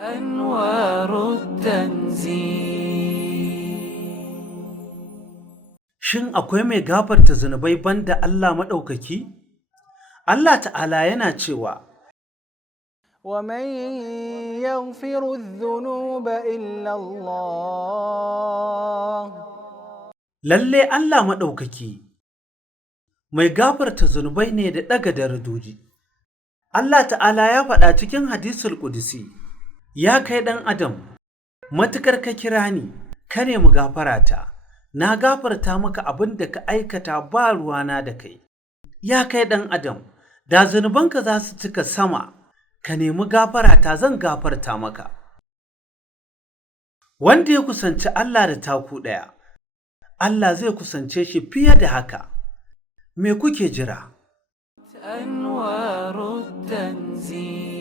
أنوار التنزيل. Shin akwai mai gafarta zunubai banda Allah maɗaukaki? Allah ta'ala yana cewa, ومن يغفر الذنوب إلا الله Lalle Allah maɗaukaki, mai gafarta zunubai ne da ɗaga darajoji. Allah ta'ala ya faɗa cikin hadisul ƙudisi, ya kai ɗan Adam, matukar ka kira ni, ka nemi gafarata, na gafarta maka abin da ka aikata ba ruwana da kai. Ya kai ɗan Adam, da zunubanka za su cika sama, ka nemi gafarata zan gafarta maka. Wanda ya kusanci Allah da taku ɗaya, Allah zai kusance shi fiye da haka. Me kuke jira? أنوار التنزيل.